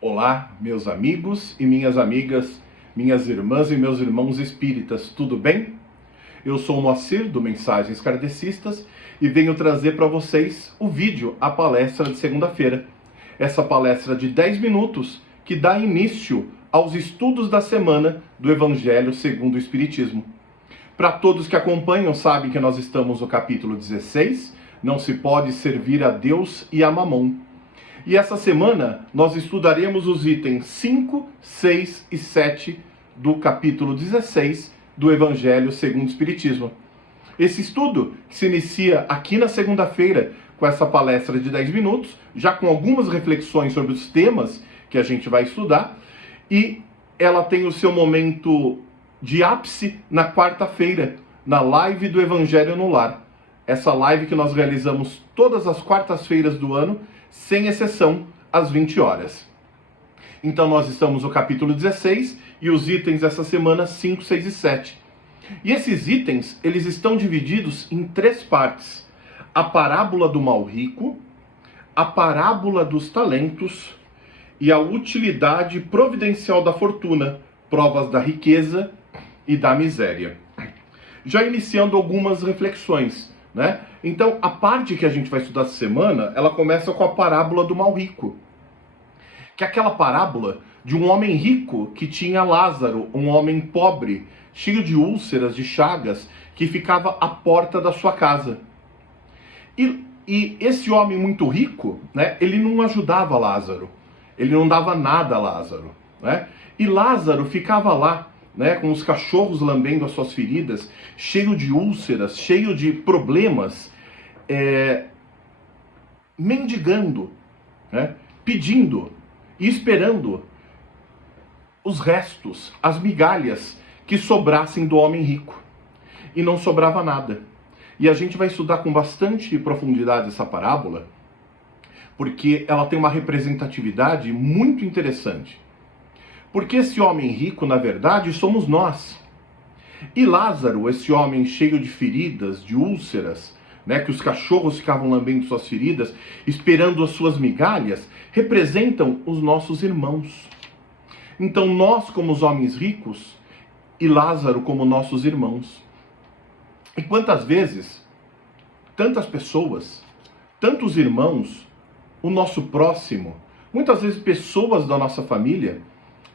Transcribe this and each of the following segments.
Olá, meus amigos e minhas amigas, minhas irmãs e meus irmãos espíritas, tudo bem? Eu sou o Moacir, do Mensagens Kardecistas, e venho trazer para vocês o vídeo, a palestra de segunda-feira. Essa palestra de 10 minutos que dá início aos estudos da semana do Evangelho segundo o Espiritismo. Para todos que acompanham, sabem que nós estamos no capítulo 16, Não se pode servir a Deus e a Mamon. E essa semana nós estudaremos os itens 5, 6 e 7 do capítulo 16 do Evangelho segundo o Espiritismo. Esse estudo que se inicia aqui na segunda-feira com essa palestra de 10 minutos, já com algumas reflexões sobre os temas que a gente vai estudar, e ela tem o seu momento de ápice na quarta-feira, na live do Evangelho no Lar. Essa live que nós realizamos todas as quartas-feiras do ano, sem exceção, às 20 horas. Então nós estamos no capítulo 16 e os itens dessa semana 5, 6 e 7. E esses itens, eles estão divididos em 3 partes. A parábola do mal rico, a parábola dos talentos e a utilidade providencial da fortuna, provas da riqueza e da miséria. Já iniciando algumas reflexões, né? Então, a parte que a gente vai estudar essa semana, ela começa com a parábola do mal rico. Que é aquela parábola de um homem rico que tinha Lázaro, um homem pobre, cheio de úlceras, de chagas, que ficava à porta da sua casa. E esse homem muito rico, né, ele não ajudava Lázaro. Ele não dava nada a Lázaro, né? E Lázaro ficava lá, né, com os cachorros lambendo as suas feridas, cheio de úlceras, cheio de problemas, mendigando, né, pedindo e esperando os restos, as migalhas que sobrassem do homem rico. E não sobrava nada. E a gente vai estudar com bastante profundidade essa parábola, porque ela tem uma representatividade muito interessante. Porque esse homem rico, na verdade, somos nós. E Lázaro, esse homem cheio de feridas, de úlceras, né, que os cachorros ficavam lambendo suas feridas, esperando as suas migalhas, representam os nossos irmãos. Então nós, como os homens ricos, e Lázaro como nossos irmãos. E quantas vezes, tantas pessoas, tantos irmãos, o nosso próximo, muitas vezes pessoas da nossa família,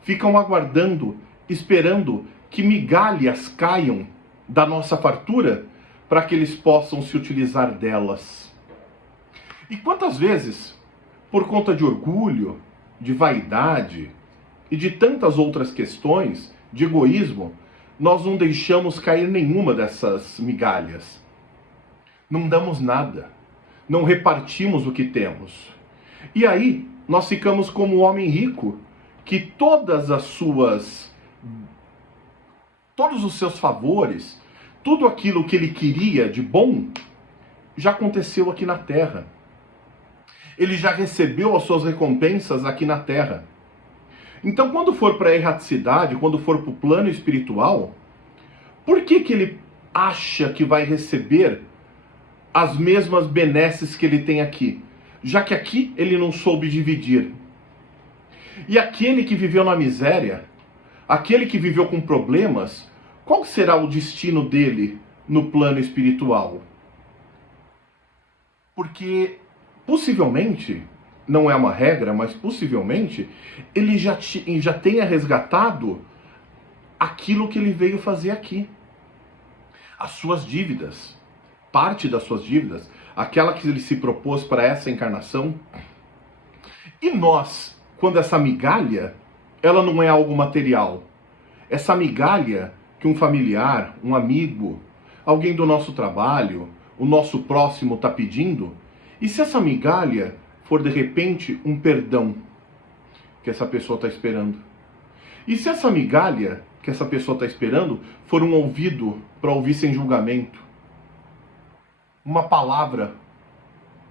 ficam aguardando, esperando que migalhas caiam da nossa fartura para que eles possam se utilizar delas. E quantas vezes, por conta de orgulho, de vaidade e de tantas outras questões, de egoísmo, nós não deixamos cair nenhuma dessas migalhas. Não damos nada, não repartimos o que temos. E aí, nós ficamos como o homem rico, que todos os seus favores, tudo aquilo que ele queria de bom, já aconteceu aqui na Terra. Ele já recebeu as suas recompensas aqui na Terra. Então, quando for para a erraticidade, quando for para o plano espiritual, por que ele acha que vai receber as mesmas benesses que ele tem aqui? Já que aqui ele não soube dividir. E aquele que viveu na miséria, aquele que viveu com problemas, qual será o destino dele no plano espiritual? Porque possivelmente, não é uma regra, mas possivelmente, ele já tenha resgatado aquilo que ele veio fazer aqui. As suas dívidas, parte das suas dívidas, aquela que ele se propôs para essa encarnação. E nós, quando essa migalha, ela não é algo material. Essa migalha que um familiar, um amigo, alguém do nosso trabalho, o nosso próximo está pedindo, e se essa migalha for de repente um perdão que essa pessoa está esperando? E se essa migalha que essa pessoa está esperando for um ouvido para ouvir sem julgamento? Uma palavra,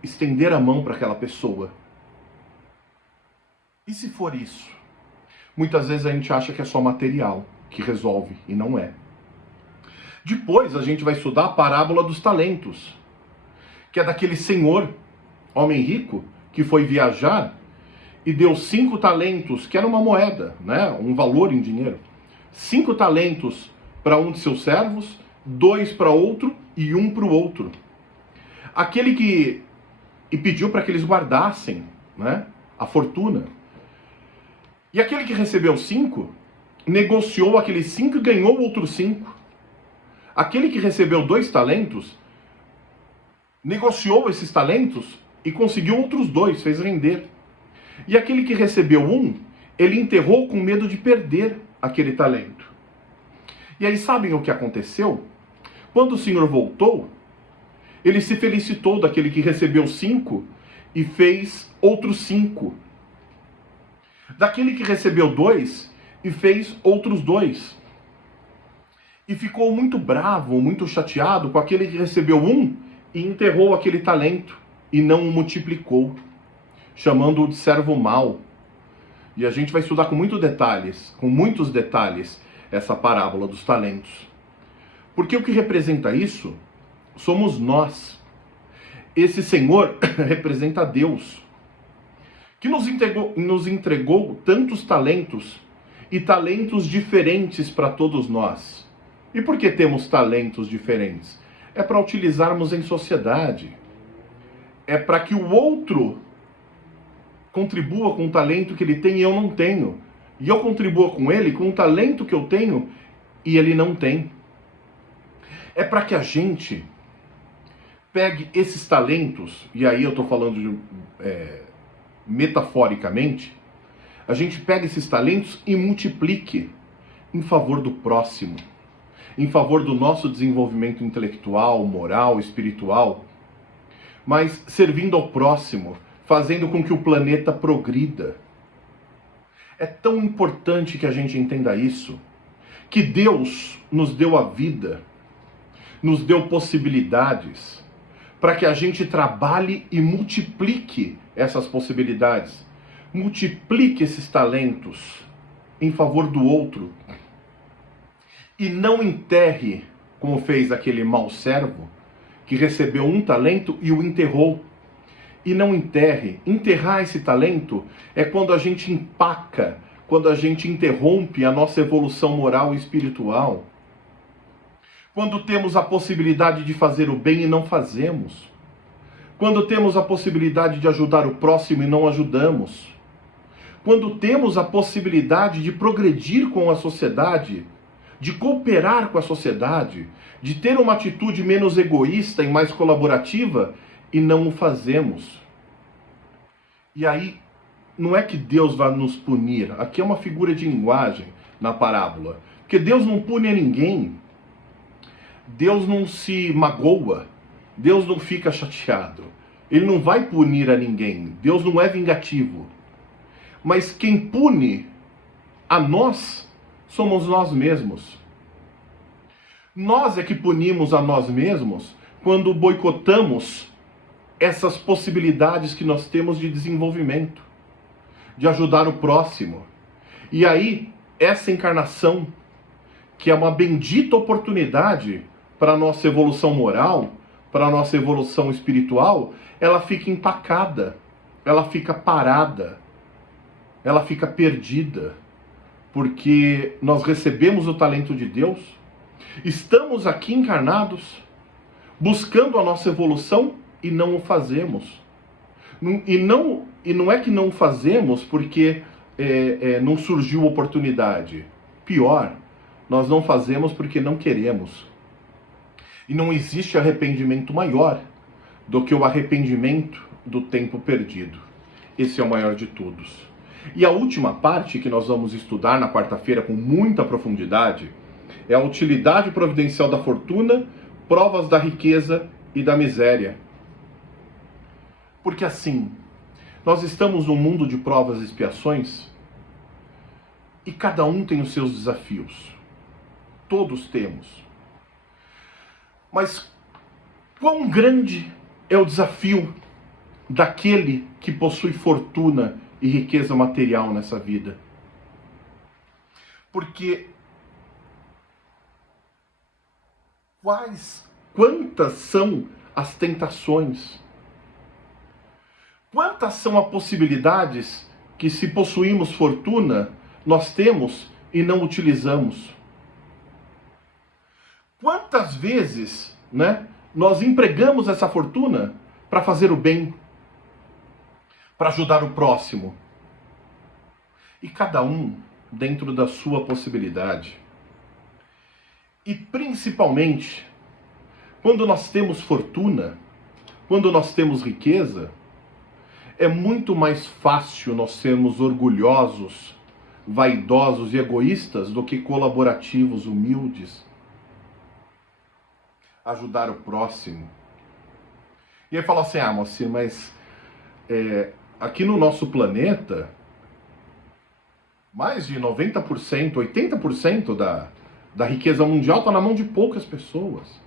estender a mão para aquela pessoa? E se for isso? Muitas vezes a gente acha que é só material que resolve, e não é. Depois a gente vai estudar a parábola dos talentos, que é daquele senhor, homem rico, que foi viajar e deu 5 talentos, que era uma moeda, né? Um valor em dinheiro. 5 talentos para um de seus servos, 2 para outro e 1 para o outro. Aquele que... E pediu para que eles guardassem, né, a fortuna. E aquele que recebeu 5, negociou aqueles 5 e ganhou outros 5. Aquele que recebeu 2 talentos, negociou esses talentos e conseguiu outros 2, fez render. E aquele que recebeu 1, ele enterrou com medo de perder aquele talento. E aí sabem o que aconteceu? Quando o Senhor voltou, ele se felicitou daquele que recebeu 5 e fez outros 5. Daquele que recebeu 2 e fez outros 2. E ficou muito bravo, muito chateado com aquele que recebeu 1 e enterrou aquele talento e não o multiplicou, chamando-o de servo mau. E a gente vai estudar com muitos detalhes, essa parábola dos talentos. Porque o que representa isso somos nós. Esse Senhor representa Deus, que nos entregou tantos talentos, e talentos diferentes para todos nós. E por que temos talentos diferentes? É para utilizarmos em sociedade. É para que o outro contribua com o talento que ele tem e eu não tenho. E eu contribua com ele com o talento que eu tenho e ele não tem. É para que a gente pegue esses talentos, e aí eu estou falando metaforicamente, a gente pega esses talentos e multiplique em favor do próximo, em favor do nosso desenvolvimento intelectual, moral, espiritual, mas servindo ao próximo, fazendo com que o planeta progrida. É tão importante que a gente entenda isso, que Deus nos deu a vida, nos deu possibilidades, para que a gente trabalhe e multiplique essas possibilidades, multiplique esses talentos em favor do outro, e não enterre, como fez aquele mau servo, que recebeu 1 talento e o enterrou. E não enterre. Enterrar esse talento é quando a gente empaca, quando a gente interrompe a nossa evolução moral e espiritual. Quando temos a possibilidade de fazer o bem e não fazemos. Quando temos a possibilidade de ajudar o próximo e não ajudamos. Quando temos a possibilidade de progredir com a sociedade, de cooperar com a sociedade, de ter uma atitude menos egoísta e mais colaborativa, e não o fazemos. E aí, não é que Deus vai nos punir. Aqui é uma figura de linguagem na parábola. Porque Deus não pune a ninguém. Deus não se magoa. Deus não fica chateado. Ele não vai punir a ninguém. Deus não é vingativo. Mas quem pune a nós somos nós mesmos. Nós é que punimos a nós mesmos quando boicotamos essas possibilidades que nós temos de desenvolvimento, de ajudar o próximo. E aí, essa encarnação, que é uma bendita oportunidade para a nossa evolução moral, para a nossa evolução espiritual, ela fica empacada, ela fica parada, ela fica perdida, porque nós recebemos o talento de Deus, estamos aqui encarnados, buscando a nossa evolução e não o fazemos. E não é que não o fazemos porque não surgiu oportunidade. Pior, nós não fazemos porque não queremos. E não existe arrependimento maior do que o arrependimento do tempo perdido. Esse é o maior de todos. E a última parte que nós vamos estudar na quarta-feira com muita profundidade é a utilidade providencial da fortuna, provas da riqueza e da miséria. Porque assim, nós estamos num mundo de provas e expiações e cada um tem os seus desafios. Todos temos. Mas quão grande é o desafio daquele que possui fortuna e riqueza material nessa vida? Porque quantas são as tentações? Quantas são as possibilidades que se possuímos fortuna, nós temos e não utilizamos? Quantas vezes, né, nós empregamos essa fortuna para fazer o bem, para ajudar o próximo? E cada um dentro da sua possibilidade. E principalmente, quando nós temos fortuna, quando nós temos riqueza, é muito mais fácil nós sermos orgulhosos, vaidosos e egoístas do que colaborativos, humildes. Ajudar o próximo. E aí fala assim, Moacir, mas aqui no nosso planeta, mais de 90%, 80% da riqueza mundial está na mão de poucas pessoas.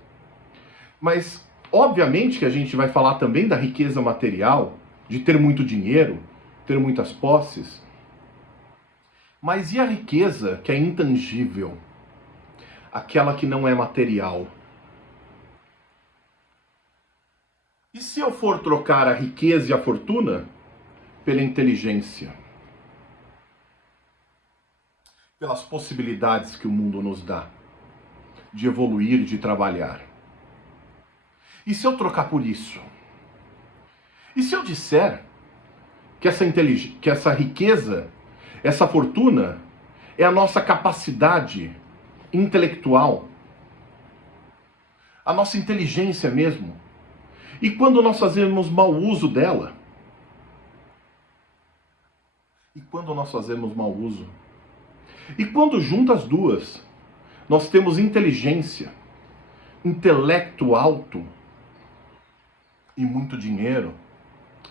Mas, obviamente que a gente vai falar também da riqueza material, de ter muito dinheiro, ter muitas posses. Mas e a riqueza que é intangível? Aquela que não é material? E se eu for trocar a riqueza e a fortuna pela inteligência? Pelas possibilidades que o mundo nos dá de evoluir, de trabalhar. E se eu trocar por isso? E se eu disser que essa riqueza, essa fortuna, é a nossa capacidade intelectual, a nossa inteligência mesmo? E quando nós fazemos mau uso dela? E quando nós fazemos mau uso? E quando junto as duas, nós temos inteligência, intelecto alto e muito dinheiro,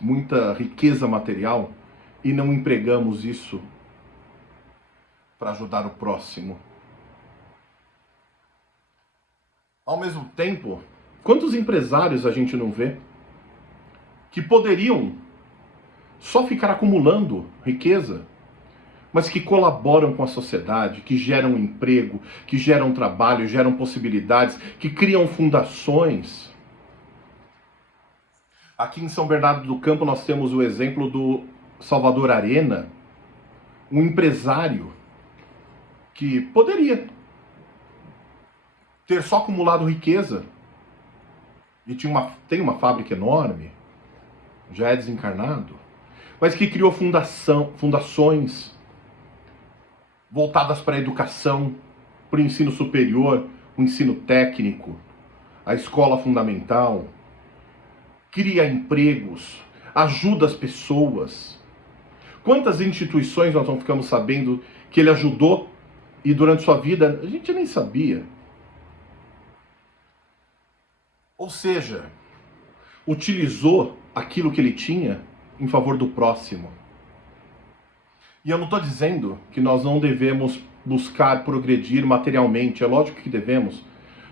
muita riqueza material, e não empregamos isso para ajudar o próximo? Ao mesmo tempo, quantos empresários a gente não vê que poderiam só ficar acumulando riqueza, mas que colaboram com a sociedade, que geram emprego, que geram trabalho, geram possibilidades, que criam fundações? Aqui em São Bernardo do Campo nós temos o exemplo do Salvador Arena, um empresário que poderia ter só acumulado riqueza, e tem uma fábrica enorme, já é desencarnado, mas que criou fundações voltadas para a educação, para o ensino superior, o ensino técnico, a escola fundamental, cria empregos, ajuda as pessoas. Quantas instituições nós não ficamos sabendo que ele ajudou e durante sua vida a gente nem sabia? Ou seja, utilizou aquilo que ele tinha em favor do próximo. E eu não estou dizendo que nós não devemos buscar progredir materialmente, é lógico que devemos.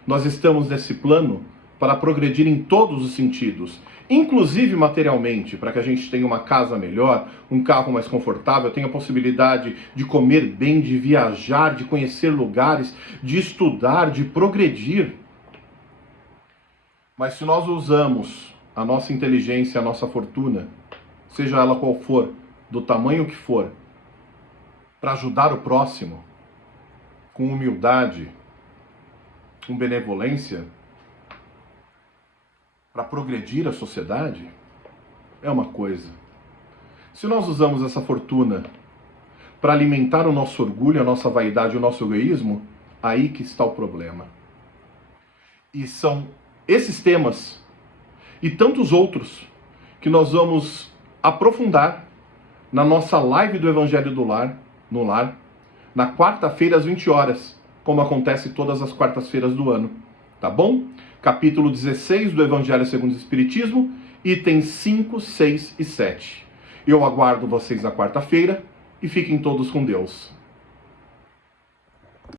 Nós estamos nesse plano para progredir em todos os sentidos, inclusive materialmente, para que a gente tenha uma casa melhor, um carro mais confortável, tenha a possibilidade de comer bem, de viajar, de conhecer lugares, de estudar, de progredir. Mas se nós usamos a nossa inteligência, a nossa fortuna, seja ela qual for, do tamanho que for, para ajudar o próximo, com humildade, com benevolência, para progredir a sociedade, é uma coisa. Se nós usamos essa fortuna para alimentar o nosso orgulho, a nossa vaidade, o nosso egoísmo, aí que está o problema. E são esses temas e tantos outros que nós vamos aprofundar na nossa live do Evangelho no Lar, na quarta-feira às 20 horas, como acontece todas as quartas-feiras do ano, tá bom? Capítulo 16 do Evangelho segundo o Espiritismo, itens 5, 6 e 7. Eu aguardo vocês na quarta-feira e fiquem todos com Deus.